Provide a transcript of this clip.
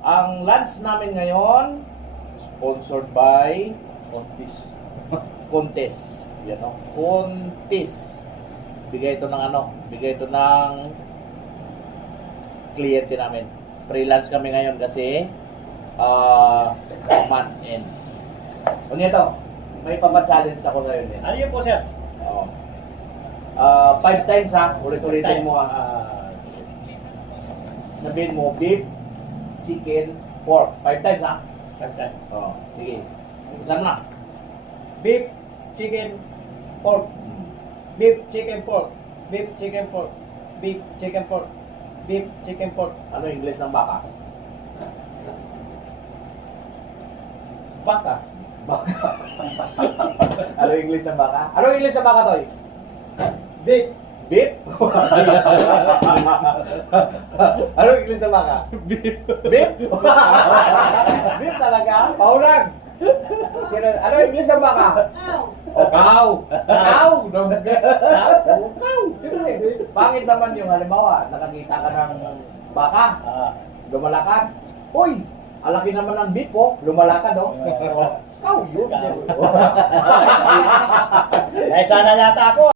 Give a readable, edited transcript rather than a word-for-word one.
Ang lunch namin ngayon, sponsored by Contes. Yan o, Contes. Bigay ito ng kliyente namin. Freelance kami ngayon kasi month end. O nito, may papachallenge ako ngayon eh. Ano yun po, sir? Oo. 5 times ha, ulit-ulitin mo ha. Sabihin mo, beef, chicken, pork. 5 times ha. 5 times. Oo, sige. Saan na? Beef, chicken, pork. Beef, chicken, pork. Beef, chicken, pork. Beef, chicken, pork. Beef, chicken, pork. Ano yung English ng baka? Baka. Ano yung English ng baka? Ano yung English ng baka, Toy? Beef. Beef? Ano yung English ng baka? Beef. Beef? Beef talaga? Paunag! Ano yung English ng baka? O, cow! Cow! No, beef. Cow! Siyempre. Pangit naman yung halimbawa, nakakita ka ng baka, lumalakad. Uy! Alaki naman ng beef po, lumalakad oh. Cow yun. Ay, sana yata ako.